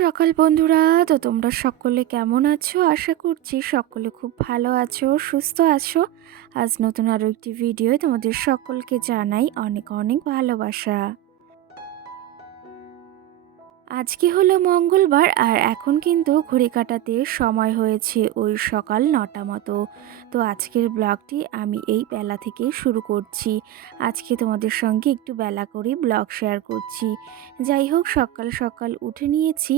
সকাল বন্ধুরা। তো তোমরা সকলে কেমন আছো? আশা করছি সকলে খুব ভালো আছো, সুস্থ আছো। আজ নতুন আরও একটি ভিডিও তোমাদের সকলকে জানাই অনেক অনেক ভালোবাসা। আজকে হলো মঙ্গলবার আর এখন কিন্তু ঘড়ি কাঁটাতে সময় হয়েছে ওই সকাল ৯টা মতো। তো আজকের ব্লগটি আমি এই বেলা থেকেই শুরু করছি। আজকে তোমাদের সঙ্গে একটু বেলা করেই ব্লগ শেয়ার করছি। যাই হোক, সকাল সকাল উঠে নিয়েছি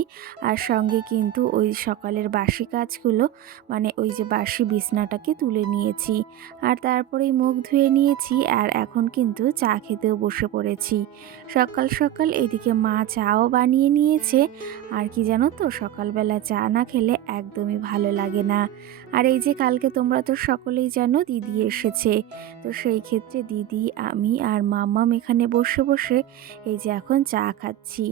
আর সঙ্গে কিন্তু ওই সকালের বাসি কাজগুলো, মানে ওই যে বাসি বিছনাটাকে তুলে নিয়েছি আর তারপরেই মুখ ধুয়ে নিয়েছি আর এখন কিন্তু চা খেতেও বসে পড়েছি। সকাল সকাল এদিকে মা চাও বানিয়ে নিয়েছে। আর কি জানো তো, সকালবেলা চা না খেলে একদমই ভালো লাগে না। আর এই যে কালকে তোমরা তো সকলেই জানো দিদি এসেছে। তো সেই ক্ষেত্রে দিদি, আমি আর মাম্মাম এখানে বসে বসে এই যে এখন চা খাচ্ছি।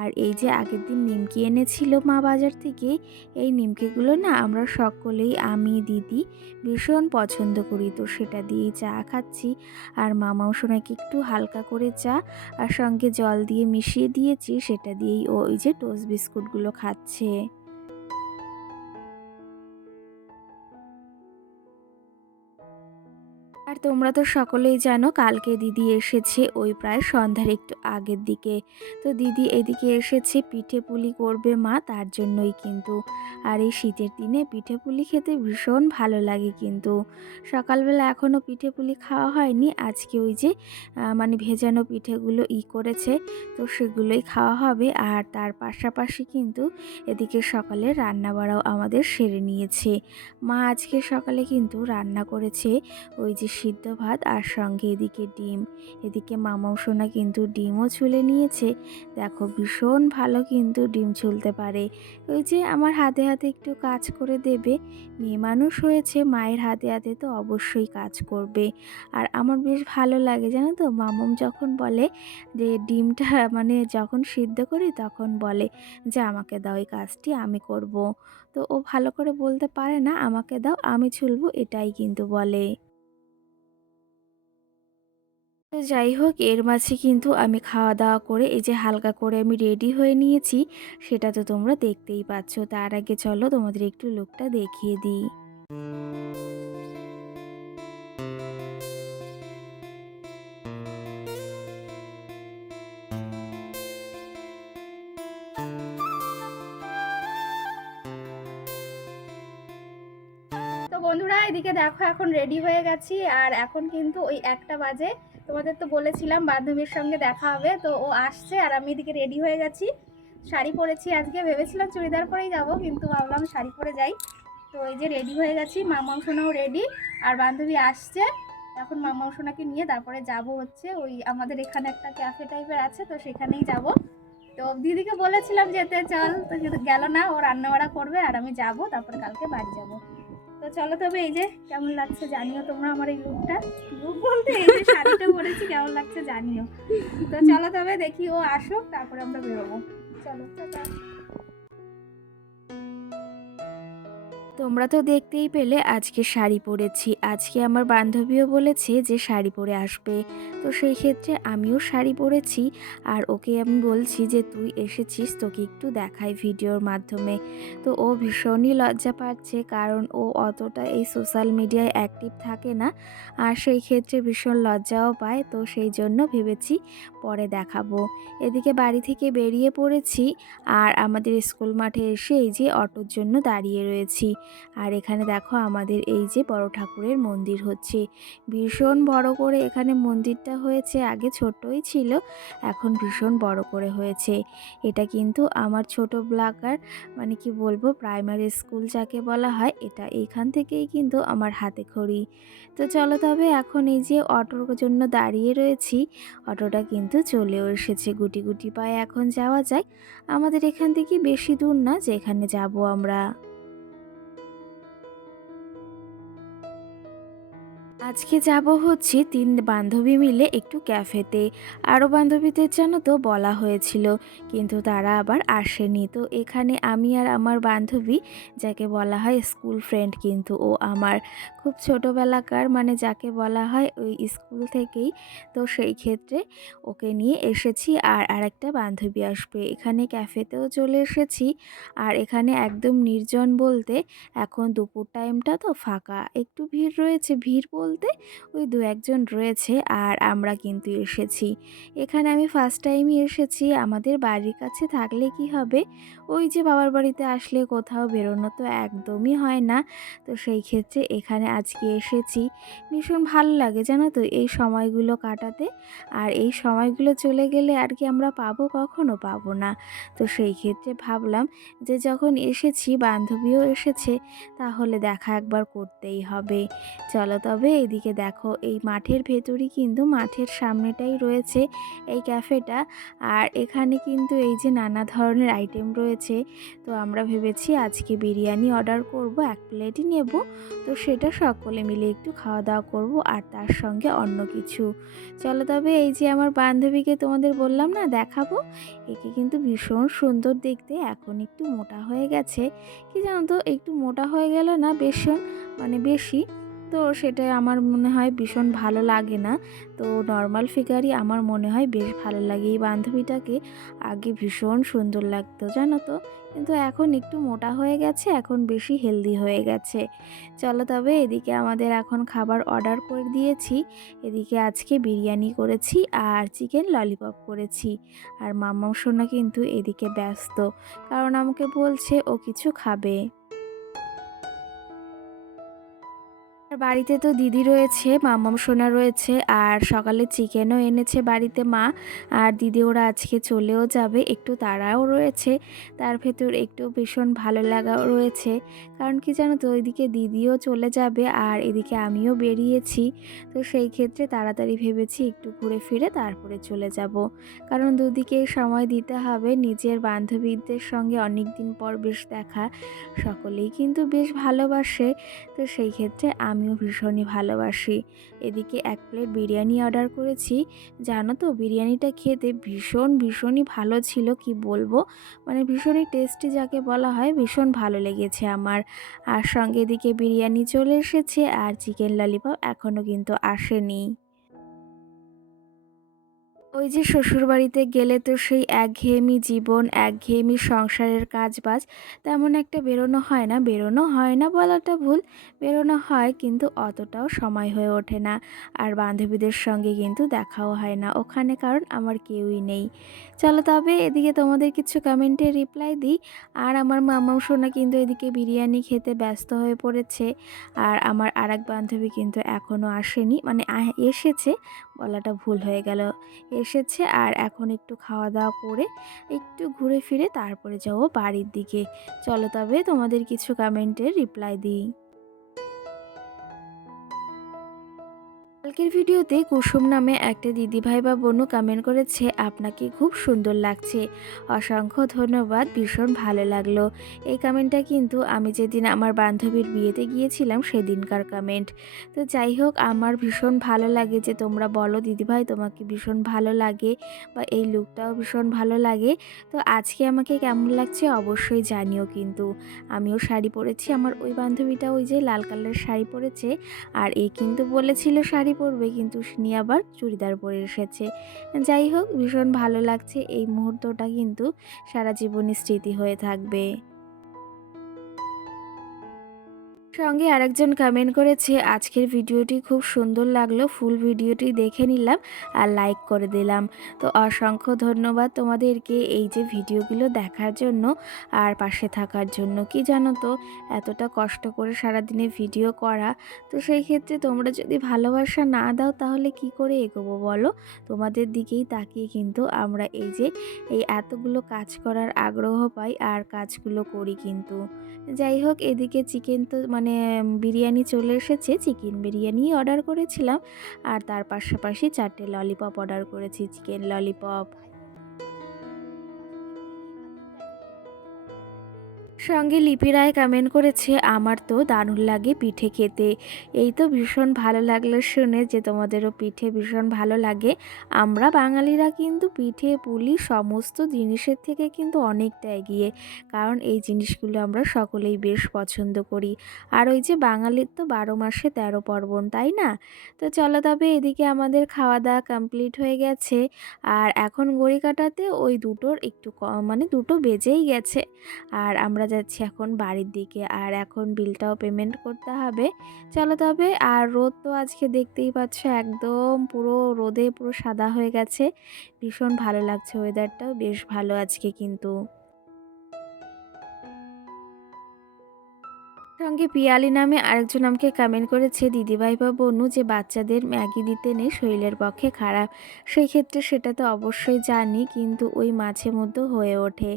আর এই যে আগের দিন নিমকি এনেছিল মা বাজার থেকে, এই নিমকিগুলো না আমরা সকলেই, আমি দিদি ভীষণ পছন্দ করি। তো সেটা দিয়েই চা খাচ্ছি। আর মামাও সোনাকে একটু হালকা করে চা আর সঙ্গে জল দিয়ে মিশিয়ে দিয়েছি, সেটা দিয়েই ও ওই যে টোস্ট বিস্কুটগুলো খাচ্ছে। আর তোমরা তো সকলেই জানো কালকে দিদি এসেছে ওই প্রায় সন্ধ্যার একটু আগের দিকে। তো দিদি এদিকে এসেছে, পিঠে পুলি করবে মা, তার জন্যই কিন্তু। আর এই শীতের দিনে পিঠে পুলি খেতে ভীষণ ভালো লাগে কিন্তু। সকালবেলা এখনও পিঠে পুলি খাওয়া হয়নি, আজকে ওই যে মানে ভেজানো পিঠেগুলো করেছে, তো সেগুলোই খাওয়া হবে। আর তার পাশাপাশি কিন্তু এদিকে সকালে রান্না বাড়াও আমাদের সেরে নিয়েছে। মা আজকে সকালে কিন্তু রান্না করেছে ওই যে সিদ্ধ ভাত আর সঙ্গে এদিকে ডিম। এদিকে মামাও সোনা কিন্তু ডিমও ছুলে নিয়েছে। দেখো ভীষণ ভালো কিন্তু ডিম ছুলতে পারে। ওই যে আমার হাতে হাতে একটু কাজ করে দেবে। মেয়ে মানুষ হয়েছে, মায়ের হাতে হাতে তো অবশ্যই কাজ করবে। আর আমার বেশ ভালো লাগে জানো তো, মামুম যখন বলে যে ডিমটা মানে যখন সিদ্ধ করি তখন বলে যে আমাকে দাও, এই কাজটি আমি করব। তো ও ভালো করে বলতে পারে না আমাকে দাও আমি ছুলবো, এটাই কিন্তু বলে। তো যাই হোক, এর মাঝে কিন্তু আমি খাওয়া দাওয়া করে এই যে হালকা করে আমি রেডি হয়ে নিয়েছি, সেটা তো তোমরা দেখতেই পাচ্ছ। তার আগে চলো তোমাদের একটু লুকটা দেখিয়ে দিই। তো বন্ধুরা এদিকে দেখো এখন রেডি হয়ে গেছি আর এখন কিন্তু ওই 1টা বাজে। তোমাদের তো বলেছিলাম বান্ধবীর সঙ্গে দেখা হবে, তো ও আসছে আর আমি এদিকে রেডি হয়ে গেছি। শাড়ি পরেছি, আজকে ভেবেছিলাম চুড়িদার পরেই যাব কিন্তু ভাবলাম শাড়ি পরে যাই। তো এই যে রেডি হয়ে গেছি, মামাও সোনাও রেডি আর বান্ধবী আসছে। এখন মামাও সোনাকে নিয়ে তারপরে যাব হচ্ছে ওই আমাদের এখানে একটা ক্যাফে টাইপের আছে, তো সেখানেই যাব। তো দিদিকে বলেছিলাম যেতে চল, তো কিন্তু গেল না, ও রান্নাবাড়া করবে আর আমি যাব, তারপরে কালকে বাড়ি যাব। তো চলো তবে, এই যে কেমন লাগছে জানিও তোমরা আমার এই লুকটা। লুক বলতে এই যে শাড়িটা পরেছি, কেমন লাগছে জানিও। তো চলো তবে দেখি ও আসুক, তারপরে আমরা বেরোবো। চলো টাটা। তোমরা তো দেখতেই পেলে আজকে শাড়ি পরেছি। আজকে আমার বান্ধবীও বলেছে যে শাড়ি পরে আসবে, তো সেই ক্ষেত্রে আমিও শাড়ি পরেছি। আর ওকে আমি বলছি যে তুই এসেছিস, তোকে একটু দেখাই ভিডিওর মাধ্যমে। তো ও ভীষণই লজ্জা পাচ্ছে, কারণ ও অতটা এই সোশ্যাল মিডিয়ায় অ্যাক্টিভ থাকে না আর সেই ক্ষেত্রে ভীষণ লজ্জাও পায়। তো সেই জন্য ভেবেছি পরে দেখাবো। এদিকে বাড়ি থেকে বেরিয়ে পড়েছি আর আমাদের স্কুল মাঠে এসে এই যে অটোর জন্য দাঁড়িয়ে রয়েছি। আর এখানে দেখো আমাদের এই যে বড় ঠাকুরের মন্দির হচ্ছে, ভীষণ বড় করে এখানে মন্দিরটা হয়েছে। আগে ছোটই ছিল, এখন ভীষণ বড় করে হয়েছে। এটা কিন্তু আমার ছোট ব্লগার, মানে কি বলবো, প্রাইমারি স্কুল যাকে বলা হয়, এটা এইখান থেকেই কিন্তু আমার হাতে খড়ি। তো চলো তবে এখন এই যে অটোর জন্য দাঁড়িয়ে রয়েছি, অটোটা কিন্তু চলেও এসেছে। গুটি গুটি পায়ে এখন যাওয়া যায়। আমাদের এখান থেকে বেশি দূর না যেখানে যাব আমরা। আজকে যাব হচ্ছে ৩ বান্ধবী মিলে একটু ক্যাফেতে। আরও বান্ধবীদের জানো তো বলা হয়েছিল, কিন্তু তারা আবার আসেনি। তো এখানে আমি আর আমার বান্ধবী, যাকে বলা হয় স্কুল ফ্রেন্ড, কিন্তু ও আমার খুব ছোটোবেলাকার, মানে যাকে বলা হয় ওই স্কুল থেকেই। তো সেই ক্ষেত্রে ওকে নিয়ে এসেছি আর আরেকটা বান্ধবী আসবে। এখানে ক্যাফেতেও চলে এসেছি। আর এখানে একদম নির্জন বলতে, এখন দুপুর টাইমটা তো ফাঁকা, একটু ভিড় রয়েছে, ভিড় বলতে ওই দু একজন রয়েছে। আর আমরা কিন্তু এসেছি এখানে, আমি ফার্স্ট টাইমই এসেছি। আমাদের বাড়ির কাছে থাকলে কি হবে, ওই যে বাবার বাড়িতে আসলে কোথাও বেরোনো তো একদমই হয় না। তো সেই ক্ষেত্রে এখানে আজকে এসেছি। ভীষণ ভালো লাগে জানো তো এই সময়গুলো কাটাতে। আর এই সময়গুলো চলে গেলে আর কি আমরা পাবো, কখনো পাবো না। তো সেই ক্ষেত্রে ভাবলাম যে যখন এসেছি, বান্ধবীও এসেছে, তাহলে দেখা একবার করতেই হবে। চলো তবে এদিকে দেখো, এই মাঠের ভেতরই কিন্তু, মাঠের সামনেটাই রয়েছে এই ক্যাফেটা। আর এখানে কিন্তু এই যে নানা ধরনের আইটেম রয়েছে। তো আমরা ভেবেছি আজকে বিরিয়ানি অর্ডার করব, 1 প্লেটই নেব। তো সেটা সকলে মিলে একটু খাওয়া দাওয়া করব, আর তার সঙ্গে অন্য কিছু। চলো তবে এই যে আমার বান্ধবীকে তোমাদের বললাম না দেখাবো, একে কিন্তু ভীষণ সুন্দর দেখতে। এখন একটু মোটা হয়ে গেছে, কি জানো তো, একটু মোটা হয়ে গেলে না ভীষণ, মানে বেশি, তো সেটা আমার মনে হয় ভীষণ ভালো লাগে না। তো নর্মাল ফিগারই আমার মনে হয় বেশ ভালো লাগে। এই বান্ধবীটাকে আগে ভীষণ সুন্দর লাগতো জানো তো, কিন্তু এখন একটু মোটা হয়ে গেছে, এখন বেশি হেলদি হয়ে গেছে। চলো তবে এদিকে আমাদের এখন খাবার অর্ডার করে দিয়েছি। এদিকে আজকে বিরিয়ানি করেছি আর চিকেন ললিপপ করেছি। আর মাম্মাম সোনা কিন্তু এদিকে ব্যস্ত, কারণ আমাকে বলছে ও কিছু খাবে। আর বাড়িতে তো দিদি রয়েছে, মাম্মাম সোনা রয়েছে, আর সকালে চিকেনও এনেছে বাড়িতে মা। আর দিদি ওরা আজকে চলেও যাবে, একটু তাড়াও রয়েছে। তার ভেতর একটু ভীষণ ভালো লাগাও রয়েছে, কারণ কি জানো তো, ওইদিকে দিদিও চলে যাবে আর এদিকে আমিও বেরিয়েছি। তো সেই ক্ষেত্রে তাড়াতাড়ি ভেবেছি একটু ঘুরে ফিরে তারপরে চলে যাব, কারণ দুদিকে সময় দিতে হবে। নিজের বান্ধবীদের সঙ্গে অনেক দিন পর বেশ দেখা, সকলেই কিন্তু বেশ ভালোবাসে। তো সেই ক্ষেত্রে আমিও ভীষণই ভালোবাসি। এদিকে 1 প্লেট বিরিয়ানি অর্ডার করেছি। জানো তো বিরিয়ানিটা খেতে ভীষণই ভালো ছিল, কি বলবো, মানে ভীষণই টেস্টি যাকে বলা হয়, ভীষণ ভালো লেগেছে আমার। আর সঙ্গে এদিকে বিরিয়ানি চলে এসেছে, আর চিকেন ললিপপ এখনও কিন্তু আসেনি। ওই যে শ্বশুরবাড়িতে গেলে তো সেই একঘেয়েমি জীবন, একঘেয়েমি সংসারের কাজবাজ, তেমন একটা বেরোনো হয় না। বেরোনো হয় না বলাটা ভুল, বেরোনো হয় কিন্তু অতটাও সময় হয়ে ওঠে না। আর বান্ধবীদের সঙ্গে কিন্তু দেখাও হয় না ওখানে, কারণ আমার কেউই নেই। চলো তবে এদিকে তোমাদের কিছু কমেন্টে রিপ্লাই দিই। আর আমার মামাও সোনা কিন্তু এদিকে বিরিয়ানি খেতে ব্যস্ত হয়ে পড়েছে। আর আমার আরেক বান্ধবী কিন্তু এখনও আসেনি, মানে এসেছে, বলাটা ভুল হয়ে গেল, এসেছে। আর এখন একটু খাওয়া দাওয়া করে একটু ঘুরে ফিরে তারপরে যাব বাড়ির দিকে। চলো তবে তোমাদের কিছু কমেন্টের রিপ্লাই দিই। কালকের ভিডিওতে কুসুম নামে একটা দিদিভাই বা বোনু কমেন্ট করেছে, আপনাকে খুব সুন্দর লাগছে। অসংখ্য ধন্যবাদ, ভীষণ ভালো লাগলো। এই কমেন্টটা কিন্তু আমি যেদিন আমার বান্ধবীর বিয়েতে গিয়েছিলাম সেদিনকার কমেন্ট। তো যাই হোক, আমার ভীষণ ভালো লাগে যে তোমরা বলো দিদিভাই তোমাকে ভীষণ ভালো লাগে, বা এই লুকটাও ভীষণ ভালো লাগে। তো আজকে আমাকে কেমন লাগছে অবশ্যই জানিও কিন্তু। আমিও শাড়ি পরেছি, আমার ওই বান্ধবীটা ওই যে লাল কালারের শাড়ি পরেছে। আর এ কিন্তু বলেছিল শাড়ি পরবে, কিন্তু সে আবার চুড়িদার পরে এসেছে। যাই হোক, ভীষণ ভালো লাগছে, এই মুহূর্তটা কিন্তু সারা জীবনই স্মৃতি হয়ে থাকবে। সঙ্গে আরেকজন কমেন্ট করেছে, আজকের ভিডিওটি খুব সুন্দর লাগলো, ফুল ভিডিওটি দেখে নিলাম আর লাইক করে দিলাম। তো অসংখ্য ধন্যবাদ তোমাদেরকে এই যে ভিডিওগুলো দেখার জন্য আর পাশে থাকার জন্য। কি জানো তো, এতটা কষ্ট করে সারাদিনে ভিডিও করা, তো সেই ক্ষেত্রে তোমরা যদি ভালোবাসা না দাও তাহলে কি করে এগোবো বলো। তোমাদের দিকেই তাকিয়ে কিন্তু আমরা এই যে এই এতগুলো কাজ করার আগ্রহ পাই আর কাজগুলো করি কিন্তু। যাই হোক, এদিকে চিকেন তো মানে বিরিয়ানি চলে এসেছে, চিকেন বিরিয়ানি অর্ডার করেছিলাম। আর তার পাশাপাশি 4টে ললিপপ অর্ডার করেছি, চিকেন ললিপপ। সঙ্গে লিপি রায় কমেন্ট করেছে, আমার তো দারুণ লাগে পিঠে খেতে। এই তো ভীষণ ভালো লাগলো শুনে যে তোমাদেরও পিঠে ভীষণ ভালো লাগে। আমরা বাঙালিরা কিন্তু পিঠে পুলি সমস্ত জিনিসের থেকে কিন্তু অনেকটা এগিয়ে, কারণ এই জিনিসগুলো আমরা সকলেই বেশ পছন্দ করি। আর ওই যে বাঙালির তো 12 মাসে 13 পার্বণ, তাই না? তো চলো তবে এদিকে আমাদের খাওয়া দাওয়া কমপ্লিট হয়ে গেছে। আর এখন ঘড়ি কাটাতে ওই দুটোর একটু মানে 2টো বেজেই গেছে। আর আমরা যাচ্ছি এখন বাড়ির দিকে, আর এখন বিলটাও পেমেন্ট করতে হবে। চলো তবে। আর রোদ তো আজকে দেখতেই পাচ্ছ একদম পুরো রোদে পুরো সাদা হয়ে গেছে। ভীষণ ভালো লাগছে, ওয়েদারটাও বেশ ভালো আজকে কিন্তু। সঙ্গে পিয়ালি নামে আরেকজন আমাকে কমেন্ট করেছে, দিদিভাই বা বোনু, যে বাচ্চাদের ম্যাগি দিতে নেই, শরীরের পক্ষে খারাপ। সেই ক্ষেত্রে সেটা তো অবশ্যই জানি, কিন্তু ওই মাঝে মধ্যে হয়ে ওঠে।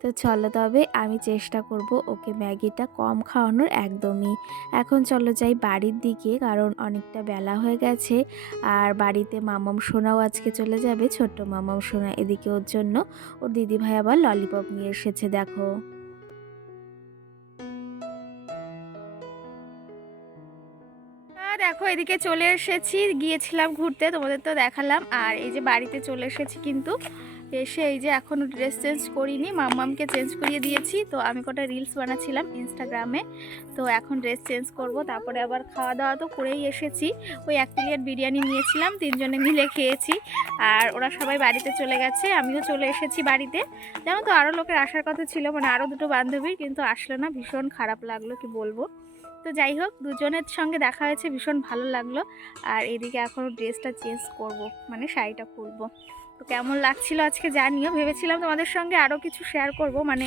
তো চলো তবে আমি চেষ্টা করব ওকে ম্যাগিটা কম খাওয়ানোর একদমই। এখন চলো যাই বাড়ির দিকে, কারণ অনেকটা বেলা হয়ে গেছে। আর বাড়িতে মামাম সোনাও আজকে চলে যাবে, ছোট্ট মামাম সোনা। এদিকে ওর জন্য ওর দিদিভাই আবার ললিপপ নিয়ে এসেছে, দেখো। দেখো এদিকে চলে এসেছি, গিয়েছিলাম ঘুরতে, তোমাদের তো দেখালাম। আর এই যে বাড়িতে চলে এসেছি কিন্তু। এসে এই যে এখনও ড্রেস চেঞ্জ করিনি, মাম্মামকে চেঞ্জ করিয়ে দিয়েছি। তো আমি কটা রিলস বানাচ্ছিলাম ইনস্টাগ্রামে, তো এখন ড্রেস চেঞ্জ করব, তারপরে আবার খাওয়া দাওয়া তো করেই এসেছি। ওই 1 প্লেট বিরিয়ানি নিয়েছিলাম, 3জনে মিলে খেয়েছি। আর ওরা সবাই বাড়িতে চলে গেছে, আমিও চলে এসেছি বাড়িতে। জানো তো আরও লোকের আসার কথা ছিল, মানে আরও দুটো বান্ধবীর, কিন্তু আসলো না। ভীষণ খারাপ লাগলো, কি বলবো। তো যাই হোক, দুজনের সঙ্গে দেখা হয়েছে, ভীষণ ভালো লাগলো। আর এদিকে এখনও ড্রেসটা চেঞ্জ করব, মানে শাড়িটা পরবো। তো কেমন লাগছিল আজকে জানিও। ভেবেছিলাম তোমাদের সঙ্গে আরও কিছু শেয়ার করব, মানে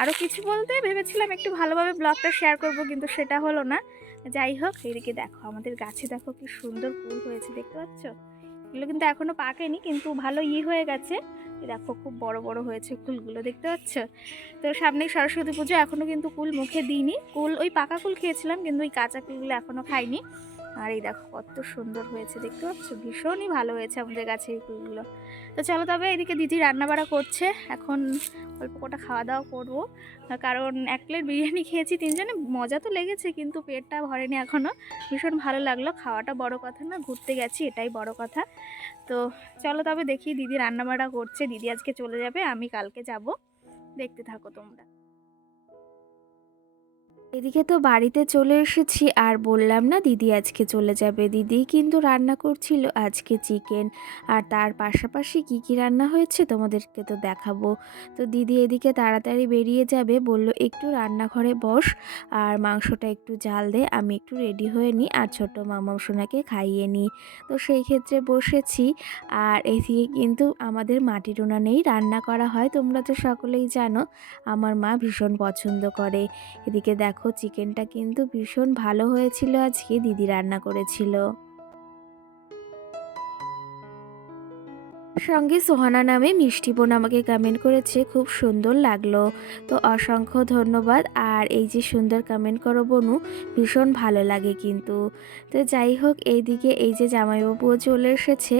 আরও কিছু বলতে ভেবেছিলাম একটু ভালোভাবে ব্লগটা শেয়ার করব, কিন্তু সেটা হলো না। যাই হোক, এদিকে দেখো আমাদের গাছে দেখো কি সুন্দর ফুল হয়েছে, দেখতে পাচ্ছ? এগুলো কিন্তু এখনো পাকেনি, কিন্তু ভালো হয়ে গেছে। এই দেখো খুব বড় বড় হয়েছে ফুলগুলো, দেখতে পাচ্ছ? তো সামনেই সরস্বতী পুজো, এখনো কিন্তু কুল মুখে দিইনি। কুল ওই পাকা কুল খেয়েছিলাম, কিন্তু ওই কাঁচা কুলগুলো এখনো খাইনি। আর এই দেখো কত সুন্দর হয়েছে, দেখতে পাচ্ছ? ভীষণই ভালো হয়েছে আমাদের গাছে এই ফুলগুলো। তো চলো তবে, এদিকে দিদি রান্নাবাড়া করছে, এখন অল্প কটা খাওয়া দাওয়া করবো। কারণ 1 প্লেট বিরিয়ানি খেয়েছি 3জনে, মজা তো লেগেছে, কিন্তু পেটটা ভরেনি এখনও। ভীষণ ভালো লাগলো, খাওয়াটা বড় কথা না, ঘুরতে গেছি এটাই বড় কথা। তো চলো তবে দেখি, দিদি রান্নাবাড়া করছে। দিদি আজকে চলে যাবে, আমি কালকে যাব। দেখতে থাকো তোমরা। এদিকে তো বাড়িতে চলে এসেছি, আর বললাম না দিদি আজকে চলে যাবে। দিদি কিন্তু রান্না করছিল আজকে চিকেন, আর তার পাশাপাশি কি কি রান্না হয়েছে তোমাদেরকে তো দেখাবো। তো দিদি এদিকে তাড়াতাড়ি বেরিয়ে যাবে, বলল একটু রান্নাঘরে বস, আর মাংসটা একটু জাল দে, আমি একটু রেডি হয়ে নিই আর ছোট্ট মামাম সোনাকে খাইয়ে নিই। তো সেই ক্ষেত্রে বসেছি। আর এদিকে কিন্তু আমাদের মাটির উনানেই রান্না করা হয়, তোমরা তো সকলেই জানো আমার মা ভীষণ পছন্দ করে। এদিকে দেখো চিকেনটা কিন্তু ভীষণ ভালো হয়েছিল, আজকে দিদি রান্না করেছিল। সঙ্গে সোহানা নামে মিষ্টি বোন আমাকে কমেন্ট করেছে, খুব সুন্দর লাগলো। তো অসংখ্য ধন্যবাদ। আর এই যে সুন্দর কমেন্ট করো বনু, ভীষণ ভালো লাগে কিন্তু। তো যাই হোক, এইদিকে এই যে জামাইবাবুও চলে এসেছে,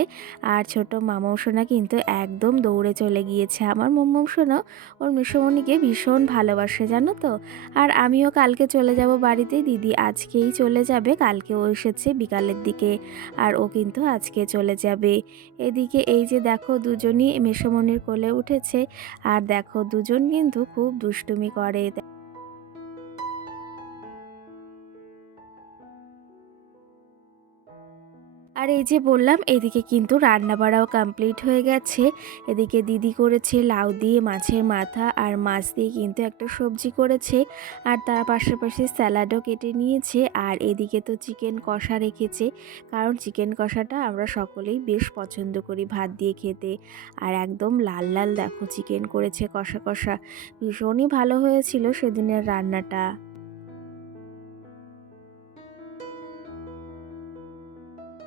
আর ছোট মামাও সোনা কিন্তু একদম দৌড়ে চলে গিয়েছে। আমার মোম্মম সোনা ওর মিশমণিকে ভীষণ ভালোবাসে, জানো তো। আর আমিও কালকে চলে যাব বাড়িতে, দিদি আজকেই চলে যাবে, কালকেও এসেছে বিকালের দিকে, আর ও কিন্তু আজকে চলে যাবে। এদিকে এই যে দেখো দুজনই মেসোমনির কোলে উঠেছে, আর দেখো দুজন কিন্তু খুব দুষ্টুমি করে। আর এই যে বললাম, এদিকে কিন্তু রান্নাবাড়াও কমপ্লিট হয়ে গেছে। এদিকে দিদি করেছে লাউ দিয়ে মাছের মাথা, আর মাছ দিয়ে কিন্তু একটা সবজি করেছে, আর তার পাশাপাশি স্যালাডও কেটে নিয়েছে। আর এদিকে তো চিকেন কষা রেখেছে, কারণ চিকেন কষাটা আমরা সকলেই বেশ পছন্দ করি ভাত দিয়ে খেতে। আর একদম লাল লাল দেখো চিকেন করেছে কষা কষা, ভীষণই ভালো হয়েছিল সেদিনের রান্নাটা।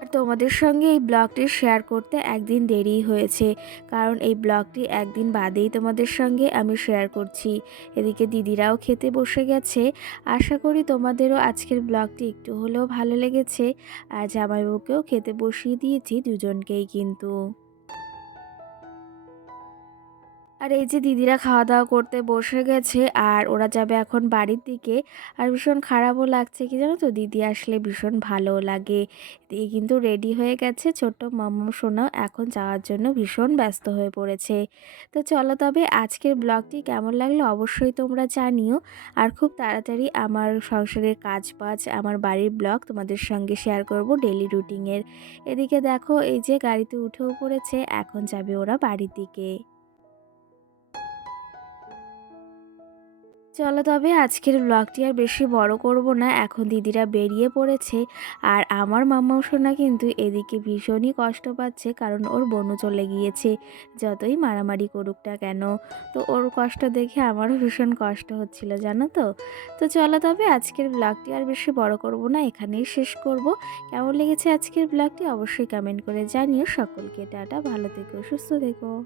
আর তোমাদের সঙ্গে এই ব্লগটি শেয়ার করতে একদিন দেরি হয়েছে, কারণ এই ব্লগটি একদিন বাদেই তোমাদের সঙ্গে আমি শেয়ার করছি। এদিকে দিদিরাও খেতে বসে গেছে। আশা করি তোমাদেরও আজকের ব্লগটি একটু হলেও ভালো লেগেছে। আর জামাইবাবুকেও খেতে বসিয়ে দিয়েছি দুজনকেই কিন্তু। আর এই যে দিদিরা খাওয়া-দাওয়া করতে বসে গেছে আর ওরা যাবে এখন বাড়ির দিকে। আর ভীষণ খারাপও লাগছে কি জানো তো? দিদি আসলে ভীষণ ভালোও লাগে। দিদি কিন্তু রেডি হয়ে গেছে, ছোট্ট মাম্মাম সোনাও এখন যাওয়ার জন্য ভীষণ ব্যস্ত হয়ে পড়েছে। তো চলো তবে আজকের ব্লগটি কেমন লাগলো অবশ্যই তোমরা জানিও। আর খুব তাড়াতাড়ি আমার সংসারের কাজ-বাজ, আমার বাড়ির ব্লগ তোমাদের সঙ্গে শেয়ার করব ডেইলি রুটিনের। এদিকে দেখো এই যে গাড়িতে উঠেও পড়েছে, এখন যাবে ওরা বাড়ির দিকে। চলো তবে আজকের ব্লগটি আর বেশি বড় করব না। এখন দিদিরা বেরিয়ে পড়েছে আর আমার মাম্মাও সোনা কিন্তু এদিকে ভীষণই কষ্ট পাচ্ছে, কারণ ওর বোনও চলে গিয়েছে। যতই মারামারি করুক না কেন, তো ওর কষ্ট দেখে আমারও ভীষণ কষ্ট হচ্ছিল জানো তো। তো চলো তবে আজকের ব্লগটি আর বেশি বড় করব না, এখানেই শেষ করব। কেমন লেগেছে আজকের ব্লগটি অবশ্যই কমেন্ট করে জানিও। সকলকে টাটা, ভালো থেকো, সুস্থ থেকো।